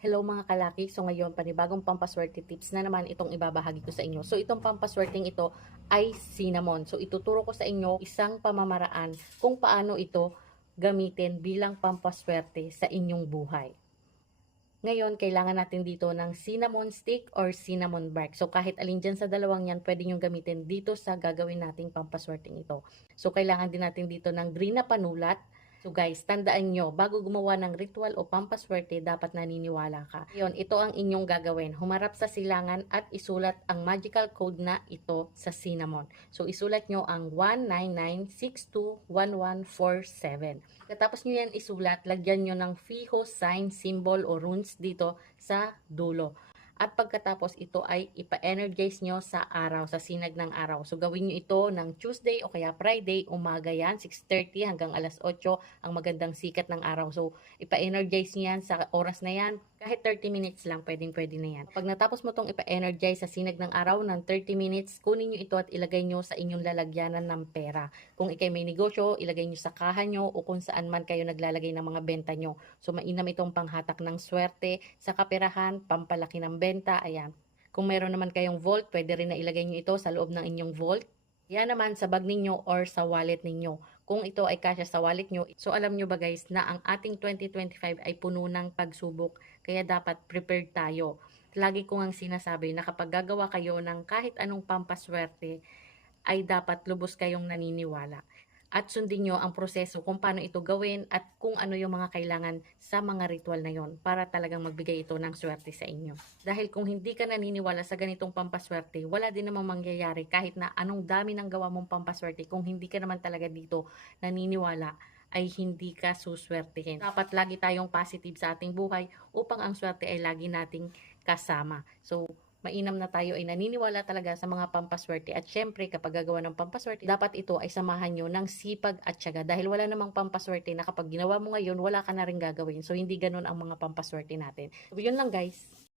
Hello mga kalaki, so ngayon panibagong pampaswerte tips na naman itong ibabahagi ko sa inyo. So itong pampaswerteng ito ay cinnamon. So ituturo ko sa inyo isang pamamaraan kung paano ito gamitin bilang pampaswerte sa inyong buhay. Ngayon, kailangan natin dito ng cinnamon stick or cinnamon bark. So kahit alin dyan sa dalawang yan, pwede nyo gamitin dito sa gagawin nating pampaswerteng ito. So kailangan din natin dito ng green na panulat, So guys, tandaan nyo, bago gumawa ng ritual o pampaswerte, dapat naniniwala ka. Yon, ito ang inyong gagawin. Humarap sa silangan at isulat ang magical code na ito sa cinnamon. So isulat nyo ang 199621147. Katapos nyo yan isulat, lagyan nyo ng fiho, sign, symbol o runes dito sa dulo. At pagkatapos ito ay ipa-energize nyo sa araw, sa sinag ng araw. So gawin nyo ito ng Tuesday o kaya Friday, umaga yan, 6.30 hanggang alas 8 ang magandang sikat ng araw. So ipa-energize nyo yan sa oras na yan, kahit 30 minutes lang, pwedeng pwede na yan. Pag natapos mo tong ipa-energize sa sinag ng araw ng 30 minutes, kunin nyo ito at ilagay nyo sa inyong lalagyanan ng pera. Kung ikay may negosyo, ilagay nyo sa kaha nyo o kung saan man kayo naglalagay ng mga benta nyo. So mainam itong panghatak ng swerte sa kaperahan, pampalaki ng benta, ayan. Kung meron naman kayong vault, pwede rin na ilagay nyo ito sa loob ng inyong vault. Yan naman sa bag ninyo or sa wallet ninyo. Kung ito ay kasya sa wallet nyo, so alam nyo ba guys na ang ating 2025 ay puno ng pagsubok, kaya dapat prepared tayo. Lagi ko ngang sinasabi na kapag gagawa kayo ng kahit anong pampaswerte, ay dapat lubos kayong naniniwala. At sundin nyo ang proseso kung paano ito gawin at kung ano yung mga kailangan sa mga ritual na yon para talagang magbigay ito ng swerte sa inyo. Dahil kung hindi ka naniniwala sa ganitong pampaswerte, wala din namang mangyayari kahit na anong dami ng gawa mong pampaswerte kung hindi ka naman talaga dito naniniwala ay hindi ka suswertehin. Dapat lagi tayong positive sa ating buhay upang ang swerte ay lagi nating kasama. So, mainam na tayo ay naniniwala talaga sa mga pampaswerte. At syempre kapag gagawa ng pampaswerte dapat ito ay samahan nyo ng sipag at syaga dahil wala namang pampaswerte na kapag ginawa mo ngayon wala ka na rin gagawin. So hindi ganun ang mga pampaswerte natin. So yun lang guys